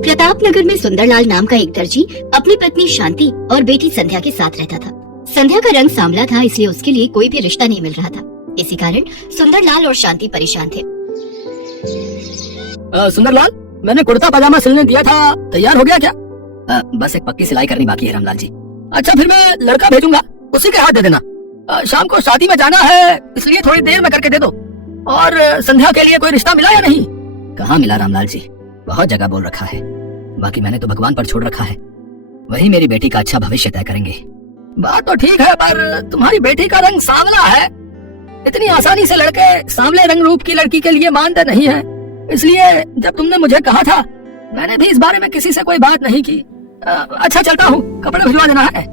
प्रतापनगर में सुंदरलाल नाम का एक दर्जी अपनी पत्नी शांति और बेटी संध्या के साथ रहता था। संध्या का रंग सांवला था, इसलिए उसके लिए कोई भी रिश्ता नहीं मिल रहा था। इसी कारण सुंदरलाल और शांति परेशान थे। सुंदरलाल, मैंने कुर्ता पजामा सिलने दिया था, तैयार हो गया क्या? बस एक पक्की सिलाई करनी बाकी है रामलाल जी। अच्छा, फिर मैं लड़का भेजूंगा, उसी के हाथ दे देना। शाम को शादी में जाना है, इसलिए थोड़ी देर में करके दे दो। और संध्या के लिए कोई रिश्ता मिला या नहीं? कहाँ मिला रामलाल जी, बहुत जगह बोल रखा है। बाकी मैंने तो भगवान पर छोड़ रखा है, वही मेरी बेटी का अच्छा भविष्य तय करेंगे। बात तो ठीक है, पर तुम्हारी बेटी का रंग सांवला है, इतनी आसानी से लड़के सांवले रंग रूप की लड़की के लिए मानते नहीं है। इसलिए जब तुमने मुझे कहा था, मैंने भी इस बारे में किसी से कोई बात नहीं की। अच्छा, चलता हूँ, कपड़े भिजवा देना है।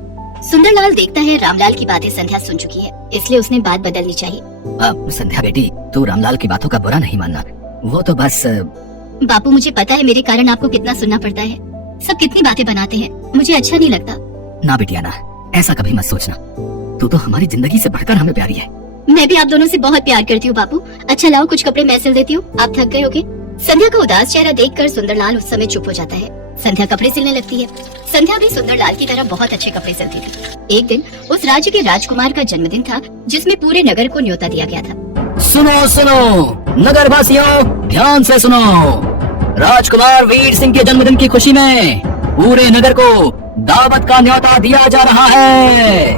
सुंदरलाल देखता है रामलाल की बातें संध्या सुन चुकी है, इसलिए उसने बात बदलनी चाहिए। संध्या बेटी, तू रामलाल की बातों का बुरा नहीं मानना, वो तो बस। बापू, मुझे पता है मेरे कारण आपको कितना सुनना पड़ता है, सब कितनी बातें बनाते हैं, मुझे अच्छा नहीं लगता। ना बिटिया ना, ऐसा कभी मत सोचना, तू तो हमारी जिंदगी से बढ़कर हमें प्यारी है। मैं भी आप दोनों से बहुत प्यार करती हूँ बापू। अच्छा लाओ, कुछ कपड़े मैं सिल देती हूँ, आप थक गए होगे। संध्या का उदास चेहरा देखकर सुंदरलाल उस समय चुप हो जाता है। संध्या कपड़े सिलने लगती है। संध्या भी सुंदरलाल की तरह बहुत अच्छे कपड़े सिलती थी। एक दिन उस राज्य के राजकुमार का जन्मदिन था, जिसमें पूरे नगर को न्योता दिया गया था। सुनो सुनो नगर वासियों, ध्यान से सुनो। राजकुमार वीर सिंह के जन्मदिन की खुशी में पूरे नगर को दावत का न्योता दिया जा रहा है।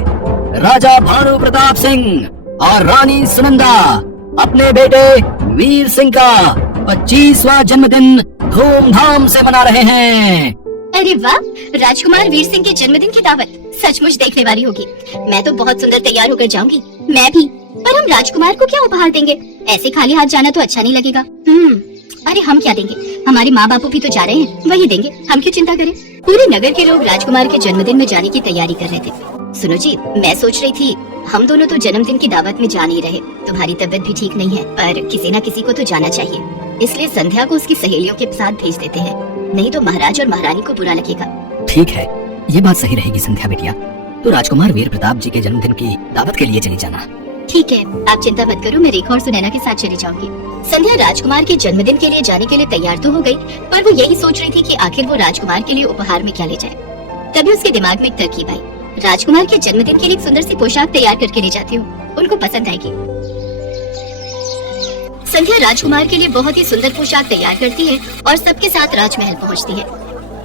राजा भानु प्रताप सिंह और रानी सुनंदा अपने बेटे वीर सिंह का 25वां जन्मदिन धूमधाम से मना रहे हैं। अरे वाह, राजकुमार वीर सिंह के जन्मदिन की दावत सचमुच देखने वाली होगी। मैं तो बहुत सुंदर तैयार होकर जाऊंगी। मैं भी। पर हम राजकुमार को क्या उपहार देंगे? ऐसे खाली हाथ जाना तो अच्छा नहीं लगेगा। अरे हम क्या देंगे, हमारे माँ बापू भी तो जा रहे हैं, वही देंगे, हम क्यों चिंता करें। पूरे नगर के लोग राजकुमार के जन्मदिन में जाने की तैयारी कर रहे थे। सुनो जी, मैं सोच रही थी हम दोनों तो जन्मदिन की दावत में जा नहीं रहे, तुम्हारी तबीयत भी ठीक नहीं है, पर किसी न किसी को तो जाना चाहिए, इसलिए संध्या को उसकी सहेलियों के साथ भेज देते हैं, नहीं तो महाराज और महारानी को बुरा लगेगा। ठीक है, ये बात सही रहेगी संध्या बिटिया, तो राजकुमार वीर प्रताप जी के जन्मदिन की दावत के लिए चली जाना। ठीक है, आप चिंता मत करो, मैं रेखा और सुनैना के साथ चली जाऊंगी। संध्या राजकुमार के जन्मदिन के लिए जाने के लिए तैयार तो हो गई, पर वो यही सोच रही थी कि आखिर वो राजकुमार के लिए उपहार में क्या ले जाए। तभी उसके दिमाग में एक तरकीब आई। राजकुमार के जन्मदिन के लिए एक सुंदर सी पोशाक तैयार करके ले जाती हूँ, उनको पसंद आएगी। संध्या राजकुमार के लिए बहुत ही सुंदर पोशाक तैयार करती है और सबके साथ राजमहल पहुँचती है।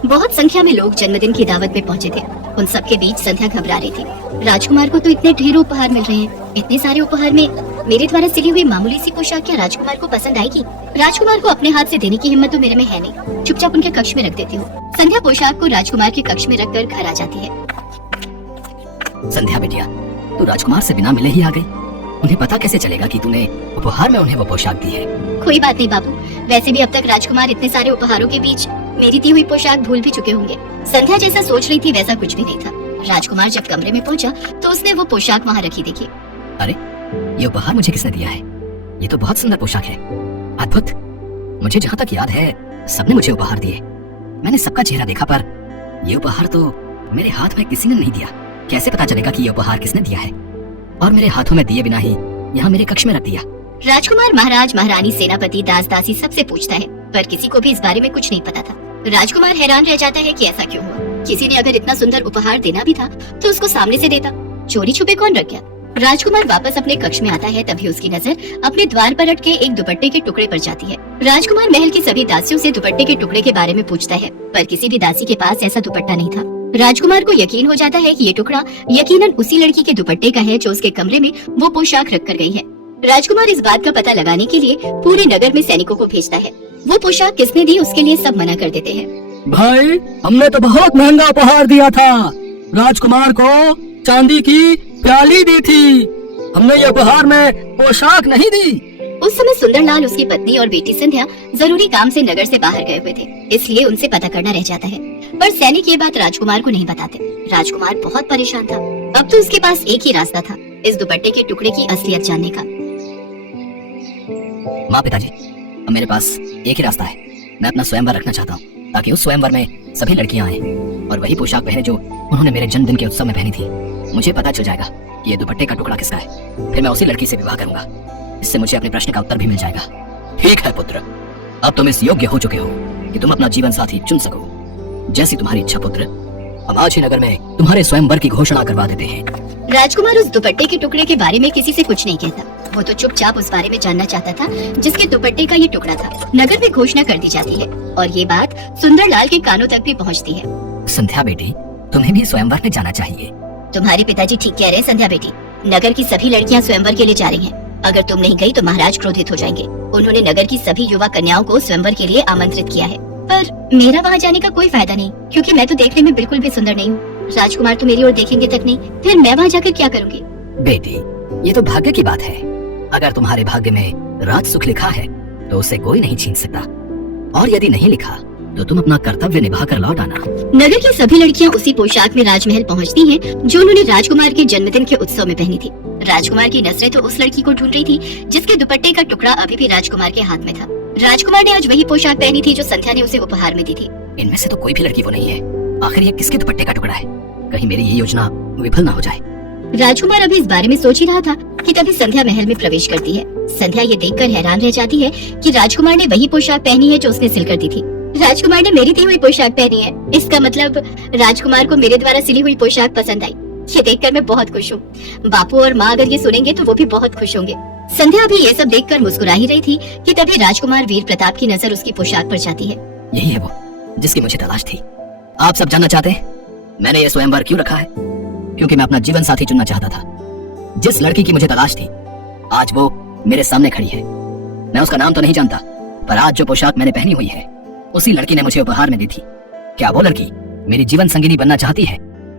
बहुत संख्या में लोग जन्मदिन की दावत में पहुँचे थे। उन सबके बीच संध्या घबरा रही थी। राजकुमार को तो इतने ढेरों उपहार मिल रहे हैं, इतने सारे उपहार में मेरे द्वारा सिली हुई मामूली सी पोशाक क्या राजकुमार को पसंद आएगी? राजकुमार को अपने हाथ से देने की हिम्मत तो मेरे में है नहीं, चुपचाप उनके कक्ष में रख देती हूँ। संध्या पोशाक को राजकुमार के कक्ष में रखकर घर आ जाती है। संध्या बेटिया, तू राजकुमार से बिना मिले ही आ गई, उन्हें पता कैसे चलेगा कि तूने उपहार में उन्हें वो पोशाक दी है? कोई बात नहीं बाबू, वैसे भी अब तक राजकुमार इतने सारे उपहारों के बीच मेरी दी हुई पोशाक भूल भी चुके होंगे। संध्या जैसा सोच रही थी वैसा कुछ भी नहीं था। राजकुमार जब कमरे में पहुंचा तो उसने वो पोशाक वहाँ रखी देखी। अरे, ये उपहार मुझे किसने दिया है? ये तो बहुत सुंदर पोशाक है, अद्भुत। मुझे जहाँ तक याद है सबने मुझे उपहार दिए, मैंने सबका चेहरा देखा, पर ये उपहार तो मेरे हाथ में किसी ने नहीं दिया। कैसे पता चलेगा कि ये उपहार किसने दिया है? और मेरे हाथों में दिए बिना ही यहाँ मेरे कक्ष में रख दिया। राजकुमार महाराज, महारानी, सेनापति, दास दासी सबसे पूछता है, पर किसी को भी इस बारे में कुछ नहीं पता था। राजकुमार हैरान रह जाता है कि ऐसा क्यों हुआ। किसी ने अगर इतना सुंदर उपहार देना भी था तो उसको सामने से देता, चोरी छुपे कौन रख गया? राजकुमार वापस अपने कक्ष में आता है, तभी उसकी नजर अपने द्वार पर अटके एक दुपट्टे के टुकड़े पर जाती है। राजकुमार महल की सभी दासियों से दुपट्टे के टुकड़े के बारे में पूछता है, पर किसी भी दासी के पास ऐसा दुपट्टा नहीं था। राजकुमार को यकीन हो जाता है कि ये टुकड़ा यकीनन उसी लड़की के दुपट्टे का है जो उसके कमरे में वो पोशाक रख कर गई है। राजकुमार इस बात का पता लगाने के लिए पूरे नगर में सैनिकों को भेजता है। वो पोशाक किसने दी उसके लिए सब मना कर देते हैं। भाई, हमने तो बहुत महंगा उपहार दिया था, राजकुमार को चांदी की प्याली दी थी, हमने ये उपहार में पोशाक नहीं दी। उस समय सुंदरलाल, उसकी पत्नी और बेटी संध्या जरूरी काम से नगर से बाहर गए हुए थे, इसलिए उनसे पता करना रह जाता है। पर सैनिक ये बात राजकुमार को नहीं बताते। राजकुमार बहुत परेशान था। अब तो उसके पास एक ही रास्ता था, इस दुपट्टे के टुकड़े की असलियत जानने का। माँ, पिताजी, अब मेरे पास एक ही रास्ता है। मैं अपना स्वयंवर रखना चाहता हूँ, ताकि उस स्वयंवर में सभी लड़कियाँ आए और वही पोशाक पहने जो उन्होंने मेरे जन्मदिन के उत्सव में पहनी थी। मुझे पता चल जाएगा कि ये दुपट्टे का टुकड़ा किसका है, फिर मैं उसी लड़की से विवाह करूंगा। इससे मुझे अपने प्रश्न का उत्तर भी मिल जाएगा। ठीक है पुत्र, अब तुम इस योग्य हो चुके हो कि तुम अपना जीवन साथी चुन सको। जैसी तुम्हारी इच्छा पुत्र, हम आज ही नगर में तुम्हारे स्वयंवर की घोषणा करवा देते हैं। राजकुमार उस दुपट्टे के टुकड़े के बारे में किसी से कुछ नहीं कहता। वो तो चुपचाप उस बारे में जानना चाहता था जिसके दुपट्टे का ये टुकड़ा था। नगर में घोषणा कर दी जाती है और ये बात सुंदरलाल के कानों तक भी पहुंचती है। संध्या बेटी, तुम्हें भी स्वयंवर में जाना चाहिए। तुम्हारे पिताजी ठीक कह रहे हैं संध्या बेटी। नगर की सभी लड़कियां स्वयंवर के लिए जा रही हैं। अगर तुम नहीं गई तो महाराज क्रोधित हो जाएंगे। उन्होंने नगर की सभी युवा कन्याओं को स्वयंवर के लिए आमंत्रित किया है। पर मेरा वहाँ जाने का कोई फायदा नहीं, क्योंकि मैं तो देखने में बिल्कुल भी सुंदर नहीं हूँ। राजकुमार तो मेरी ओर देखेंगे तक नहीं, फिर मैं वहाँ जाकर क्या करूँगी? बेटी, ये तो भाग्य की बात है। अगर तुम्हारे भाग्य में राज सुख लिखा है तो उसे कोई नहीं छीन सकता, और यदि नहीं लिखा तो तुम अपना कर्तव्य निभा कर लौट आना। नगर की सभी लड़कियां उसी पोशाक में राजमहल पहुंचती हैं जो उन्होंने राजकुमार के जन्मदिन के उत्सव में पहनी थी। राजकुमार की नजरें तो उस लड़की को ढूंढ रही थी जिसके दुपट्टे का टुकड़ा अभी भी राजकुमार के हाथ में था। राजकुमार ने आज वही पोशाक पहनी थी जो संध्या ने उसे उपहार में दी थी। इनमें से तो कोई भी लड़की वो नहीं है। आखिर ये किसके दुपट्टे का टुकड़ा है? कहीं मेरी ये योजना विफल ना हो जाए। राजकुमार अभी इस बारे में सोच ही रहा था कि तभी संध्या महल में प्रवेश करती है। संध्या ये देखकर हैरान रह जाती है कि राजकुमार ने वही पोशाक पहनी है जो उसने सिल कर दी थी। राजकुमार ने मेरी दी हुई पोशाक पहनी है, इसका मतलब राजकुमार को मेरे द्वारा सिली हुई पोशाक पसंद आई। ये देखकर मैं बहुत खुश हूँ। बापू और माँ अगर ये सुनेंगे तो वो भी बहुत खुश होंगे। संध्या भी ये सब देखकर मुस्कुरा ही रही थी कि तभी राजकुमार वीर प्रताप की नजर उसकी पोशाक पर जाती है। यही है वो जिसकी मुझे तलाश थी। आप सब जानना चाहते हैं मैंने ये स्वयंवर क्यों रखा है? क्योंकि मैं अपना जीवन साथी चुनना चाहता था। जिस लड़की की मुझे तलाश थी आज वो मेरे सामने खड़ी है। मैं उसका नाम तो नहीं जानता, पर आज जो पोशाक मैंने पहनी हुई है उसी लड़की ने मुझे उपहार में दी थी। क्या वो लड़की मेरी जीवन संगिनी बनना चाहती है?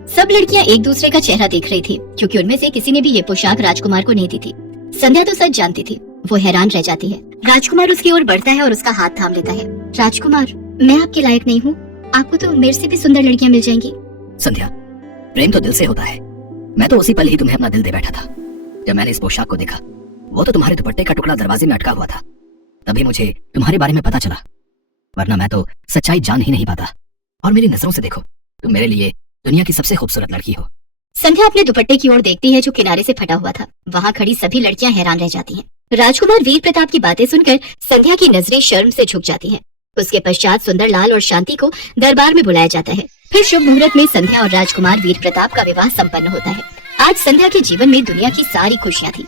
सब लड़कियां एक दूसरे का चेहरा देख रही थी, क्योंकि उनमें से किसी ने भी ये पोशाक राजकुमार को नहीं दी थी। संध्या तो सच जानती थी। वो हैरान रह जाती है। राजकुमार उसकी ओर बढ़ता है और उसका हाथ थाम लेता है। राजकुमार, मैं आपके लायक नहीं हूँ। आपको तो मेरे से भी सुंदर लड़कियां मिल जाएंगी। संध्या, प्रेम तो दिल से होता है। मैं तो उसी पल ही तुम्हें अपना दिल दे बैठा था। जब मैंने इस पोशाक को देखा, वो तो तुम्हारे दुपट्टे का टुकड़ा दरवाजे में अटका हुआ था, तभी मुझे तुम्हारे बारे में पता चला, वरना मैं तो सच्चाई जान ही नहीं पाता। और मेरी नजरों से देखो, तुम मेरे लिए दुनिया की सबसे खूबसूरत लड़की हो। संध्या अपने दुपट्टे की ओर देखती है जो किनारे से फटा हुआ था। वहाँ खड़ी सभी लड़कियां हैरान रह जाती हैं। राजकुमार वीर प्रताप की बातें सुनकर संध्या की नजरें शर्म से झुक जाती हैं। उसके पश्चात सुंदरलाल और शांति को दरबार में बुलाया जाता है। फिर शुभ मुहूर्त में संध्या और राजकुमार वीर प्रताप का विवाह संपन्न होता है। आज संध्या के जीवन में दुनिया की सारी खुशियां थी।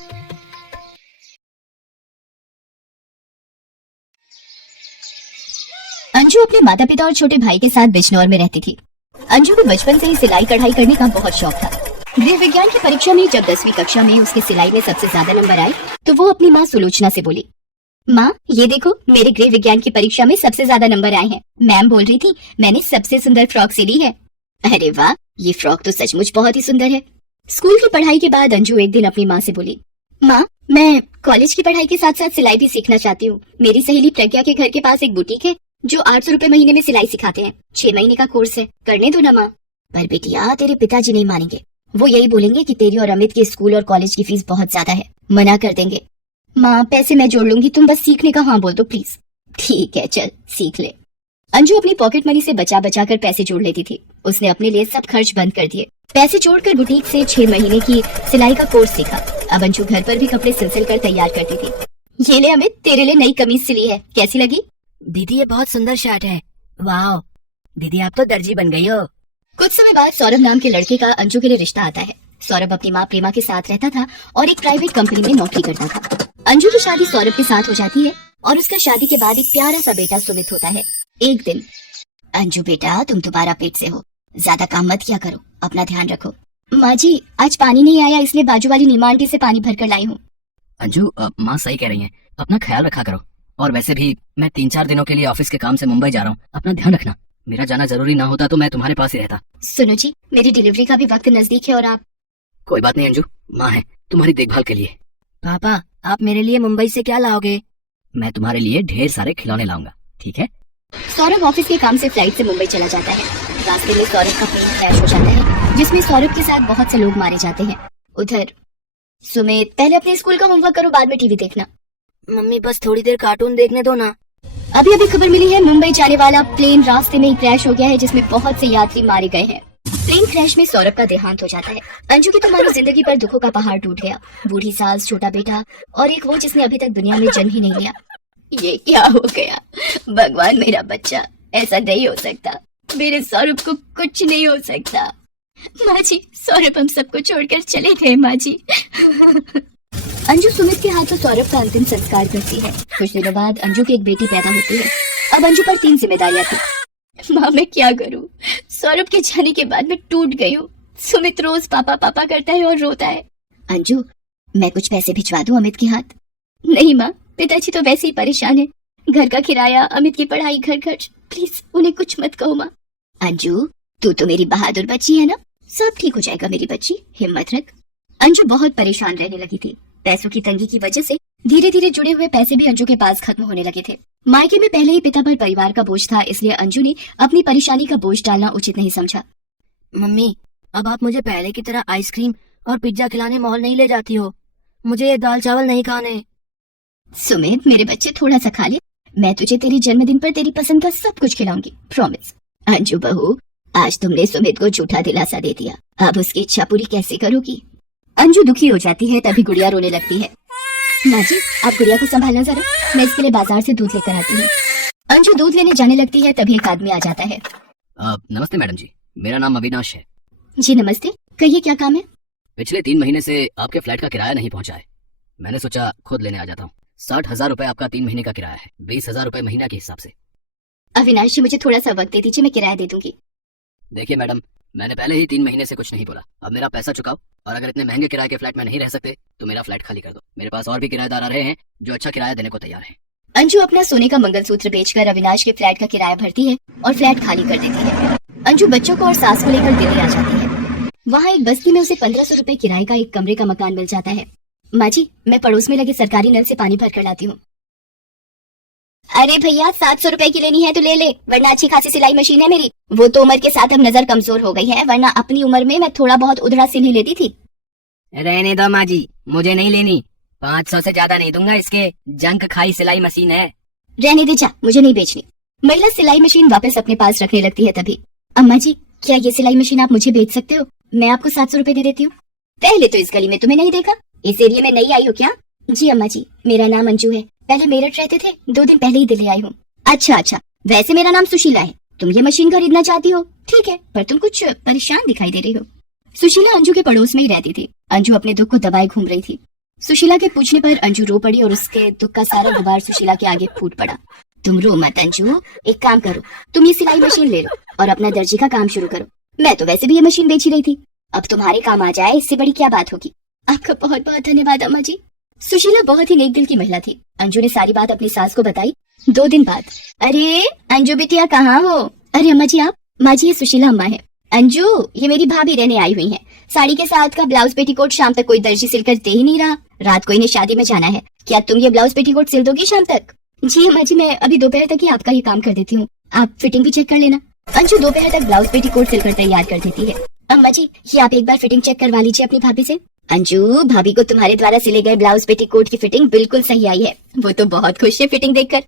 अंजू अपने माता पिता और छोटे भाई के साथ बिजनौर में रहती थी। अंजू को बचपन से ही सिलाई कढ़ाई करने का बहुत शौक था। गृह विज्ञान की परीक्षा में जब 10वीं कक्षा में उसके सिलाई में सबसे ज्यादा नंबर आए तो वो अपनी माँ सुलोचना से बोली, माँ ये देखो मेरे गृह विज्ञान की परीक्षा में सबसे ज्यादा नंबर आए हैं। मैम बोल रही थी मैंने सबसे सुंदर फ्रॉक सिली है। अरे वाह, ये फ्रॉक तो सचमुच बहुत ही सुंदर है। स्कूल की पढ़ाई के बाद अंजू एक दिन अपनी माँ से बोली, माँ मैं कॉलेज की पढ़ाई के साथ साथ सिलाई भी सीखना चाहती हूँ। मेरी सहेली प्रज्ञा के घर के पास एक बुटीक है जो 800 रुपए महीने में सिलाई सिखाते हैं। 6 महीने का कोर्स है, करने दो ना माँ। पर बेटिया तेरे पिताजी नहीं मानेंगे। वो यही बोलेंगे कि तेरी और अमित के स्कूल और कॉलेज की फीस बहुत ज्यादा है, मना कर देंगे। माँ पैसे मैं जोड़ लूंगी, तुम बस सीखने का हाँ बोल दो प्लीज। ठीक है चल सीख ले। अंजू अपनी पॉकेट मनी से बचा बचा कर पैसे जोड़ लेती थी। उसने अपने लिए सब खर्च बंद कर दिए। पैसे जोड़कर बुटीक से 6 महीने की सिलाई का कोर्स सीखा। अब अंजू घर पर भी कपड़े सिल कर तैयार करती थी। ये ले अमित, तेरे लिए नई कमीज सिली है, कैसी लगी? दीदी ये बहुत सुंदर शर्ट है। वाह दीदी, आप तो दर्जी बन गई हो। कुछ समय बाद सौरभ नाम के लड़के का अंजू के लिए रिश्ता आता है। सौरभ अपनी माँ प्रेमा के साथ रहता था और एक प्राइवेट कंपनी में नौकरी करता था। अंजू की शादी सौरभ के साथ हो जाती है और उसका शादी के बाद एक प्यारा सा बेटा सुमित होता है। एक दिन, अंजू बेटा तुम दोबारा पेट से हो, ज्यादा काम मत किया करो, अपना ध्यान रखो। माँ जी आज पानी नहीं आया इसलिए बाजू वाली नीमा आंटी से पानी भर कर लाई हूँ। अंजू माँ सही कह रही है, अपना ख्याल रखा करो। और वैसे भी मैं 3-4 दिनों के लिए ऑफिस के काम से मुंबई जा रहा हूँ, अपना ध्यान रखना। मेरा जाना जरूरी ना होता तो मैं तुम्हारे पास ही रहता। सुनो जी, मेरी डिलीवरी का भी वक्त नजदीक है और आप। कोई बात नहीं अंजू, माँ है तुम्हारी देखभाल के लिए। पापा आप मेरे लिए मुंबई से क्या लाओगे? मैं तुम्हारे लिए ढेर सारे खिलौने लाऊंगा, ठीक है? सौरभ ऑफिस के काम से फ्लाइट से मुंबई चला जाता है। रास्ते में सौरभ का प्लेन क्रैश हो जाता है जिसमें सौरभ के साथ बहुत से लोग मारे जाते हैं। उधर सुमित, पहले अपने स्कूल का होमवर्क करो, बाद में टीवी देखना। मम्मी बस थोड़ी देर कार्टून देखने दो ना। अभी अभी खबर मिली है मुंबई जाने वाला प्लेन रास्ते में ही क्रैश हो गया है जिसमें बहुत से यात्री मारे गए हैं। प्लेन क्रैश में सौरभ का देहांत हो जाता है। अंजू की तो मानो जिंदगी पर दुखों का पहाड़ टूट गया। बूढ़ी सास, छोटा बेटा और एक वो जिसने अभी तक दुनिया में जन्म ही नहीं लिया। ये क्या हो गया भगवान, मेरा बच्चा, ऐसा नहीं हो सकता, मेरे सौरभ को कुछ नहीं हो सकता। माँ जी, सौरभ हम सबको छोड़कर चले गए माँ जी। अंजू सुमित के हाथों सौरभ का अंतिम संस्कार करती है। कुछ दिनों बाद अंजू की एक बेटी पैदा होती है। अब अंजू पर 3 जिम्मेदारियां थी। माँ मैं क्या करूँ, सौरभ के जाने के बाद मैं टूट गई हूँ। सुमित रोज पापा पापा करता है और रोता है। अंजू, मैं कुछ पैसे भिजवा दूं अमित के हाथ? नहीं माँ, पिताजी तो वैसे ही परेशान है, घर का किराया, अमित की पढ़ाई, घर खर्च, प्लीज उन्हें कुछ मत कहो माँ। अंजू, तू तो मेरी बहादुर बच्ची है ना, सब ठीक हो जाएगा मेरी बच्ची, हिम्मत रख। अंजू बहुत परेशान रहने लगी थी। पैसों की तंगी की वजह से धीरे धीरे जुड़े हुए पैसे भी अंजू के पास खत्म होने लगे थे। मायके में पहले ही पिता पर परिवार का बोझ था, इसलिए अंजू ने अपनी परेशानी का बोझ डालना उचित नहीं समझा। मम्मी, अब आप मुझे पहले की तरह आइसक्रीम और पिज्जा खिलाने मॉल नहीं ले जाती हो। मुझे ये दाल चावल नहीं खाने। सुमित मेरे बच्चे, थोड़ा सा खा ले, मैं तुझे तेरे जन्मदिन पर तेरी पसंद का सब कुछ खिलाऊंगी, प्रॉमिस। अंजू बहू, आज तुमने सुमित को झूठा दिलासा दे दिया, अब उसकी इच्छा पूरी कैसे करोगी? अंजू दुखी हो जाती है, तभी गुड़िया रोने लगती है। माँ जी, आप गुड़िया को संभालना जरा, मैं इसके लिए बाजार से दूध लेकर आती हूँ। अंजू दूध लेने जाने लगती है, तभी एक आदमी आ जाता है। नमस्ते मैडम जी, मेरा नाम अविनाश है। जी नमस्ते, कहिए क्या काम है? पिछले 3 महीने से आपके फ्लैट का किराया नहीं पहुंचा है। मैंने सोचा खुद लेने आ जाता हूँ। 60,000 रुपए आपका 3 महीने का किराया है, 20,000 रुपए महीना के हिसाब से। अविनाश जी, मुझे थोड़ा सा वक्त दे दीजिए, मैं किराया दे दूंगी। देखिए मैडम, मैंने पहले ही 3 महीने से कुछ नहीं बोला, अब मेरा पैसा चुकाओ, और अगर इतने महंगे किराए के फ्लैट में नहीं रह सकते तो मेरा फ्लैट खाली कर दो। मेरे पास और भी किराएदार आ रहे हैं जो अच्छा किराया देने को तैयार हैं। अंजू अपना सोने का मंगलसूत्र बेचकर अविनाश के फ्लैट का किराया भरती है और फ्लैट खाली कर देती है। अंजू बच्चों को और सास को लेकर दिल्ली आ जाती है। वहाँ एक बस्ती में उसे 1500 रुपए किराए का एक कमरे का मकान मिल जाता है। माँ जी, मैं पड़ोस में लगे सरकारी नल से पानी भर कर लाती हूँ। अरे भैया, 700 रुपए की लेनी है तो ले ले, वरना अच्छी खासी सिलाई मशीन है मेरी, वो तो उम्र के साथ अब नजर कमजोर हो गई है, वरना अपनी उम्र में मैं थोड़ा बहुत उधड़ा सिल ही लेती थी। रहने दो माँ जी, मुझे नहीं लेनी, 500 से ज्यादा नहीं दूंगा, इसके जंक खाई सिलाई मशीन है। रहने दे जा, मुझे नहीं बेचनी। महिला सिलाई मशीन वापस अपने पास रखने लगती है। तभी, अम्मा जी, क्या ये सिलाई मशीन आप मुझे बेच सकते हो? मैं आपको 700 रुपए दे देती हूँ। पहले तो इस गली में तुम्हें नहीं देखा, इस एरिया में नई आई हो क्या? जी अम्मा जी, मेरा नाम अंजू है, पहले मेरठ रहते थे, 2 दिन पहले ही दिल्ली आई हूँ। अच्छा, वैसे मेरा नाम सुशीला है। तुम ये मशीन खरीदना चाहती हो, ठीक है, पर तुम कुछ परेशान दिखाई दे रही हो। सुशीला अंजू के पड़ोस में ही रहती थी। अंजू अपने दुख को दबाए घूम रही थी। सुशीला के पूछने पर अंजू रो पड़ी और उसके दुख का सारा गुबार सुशीला के आगे फूट पड़ा। तुम रो मत अंजू, एक काम करो, तुम ये सिलाई मशीन ले लो और अपना दर्जी का काम शुरू करो। मैं तो वैसे भी ये मशीन बेच ही रही थी, अब तुम्हारे काम आ जाए, इससे बड़ी क्या बात होगी। आपका बहुत बहुत धन्यवाद अम्मा जी। सुशीला बहुत ही नेक दिल की महिला थी। अंजू ने सारी बात अपनी सास को बताई। 2 दिन बाद, अरे अंजू बिटिया कहाँ हो? अरे अम्मा जी आप? माँ जी, ये सुशीला अम्मा है। अंजू, ये मेरी भाभी रहने आई हुई है। साड़ी के साथ का ब्लाउज पेटीकोट शाम तक कोई दर्जी सिलकर दे ही नहीं रहा, रात को इन्हें शादी में जाना है, क्या तुम ये ब्लाउज पेटीकोट सिल दोगी शाम तक? जी अम्मा जी, मैं अभी दोपहर तक ही आपका ये काम कर देती हूँ, आप फिटिंग भी चेक कर लेना। अंजू दोपहर तक ब्लाउज पेटीकोट सिलकर तैयार कर देती है। अम्मा जी, ये आप एक बार फिटिंग चेक करवा लीजिए अपनी भाभी से। अंजू, भाभी को तुम्हारे द्वारा सिले गए ब्लाउज पेटीकोट की फिटिंग बिल्कुल सही आई है, वो तो बहुत खुश है फिटिंग देखकर।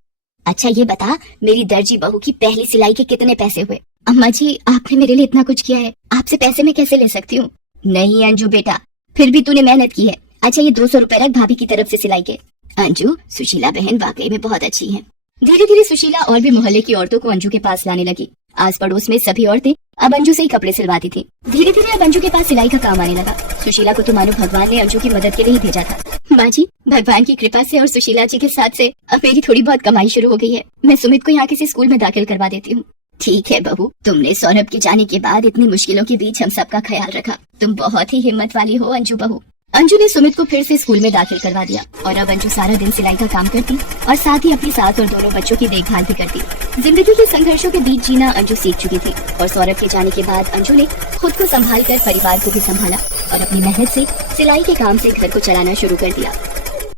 अच्छा ये बता, मेरी दर्जी बहू की पहली सिलाई के कितने पैसे हुए? अम्मा जी, आपने मेरे लिए इतना कुछ किया है, आपसे पैसे मैं कैसे ले सकती हूँ? नहीं अंजू बेटा, फिर भी तूने मेहनत की है। अच्छा ये 200 रुपए रख भाभी की तरफ से सिलाई के। अंजू, सुशीला बहन वाकई में बहुत अच्छी है। धीरे धीरे सुशीला और भी मोहल्ले की औरतों को अंजू के पास लाने लगी। आस पड़ोस में सभी औरतें अब अंजू से ही कपड़े सिलवाती थी। धीरे धीरे अब अंजू के पास सिलाई का काम आने लगा। सुशीला को तो मानो भगवान ने अंजू की मदद के लिए ही भेजा था। माँ जी, भगवान की कृपा से और सुशीला जी के साथ से अब मेरी थोड़ी बहुत कमाई शुरू हो गई है। मैं सुमित को यहाँ किसी स्कूल में दाखिल करवा देती हूँ। ठीक है बहू, तुमने सौरभ के जाने के बाद इतनी मुश्किलों के बीच हम सबका ख्याल रखा, तुम बहुत ही हिम्मत वाली हो अंजू बहू। अंजू ने सुमित को फिर से स्कूल में दाखिल करवा दिया और अब अंजू सारा दिन सिलाई का काम करती और साथ ही अपनी सास और दोनों बच्चों की देखभाल भी करती। जिंदगी के संघर्षों के बीच जीना अंजू सीख चुकी थी और सौरभ के जाने के बाद अंजू ने खुद को संभाल कर परिवार को भी संभाला और अपनी मेहनत से सिलाई के काम से घर को चलाना शुरू कर दिया।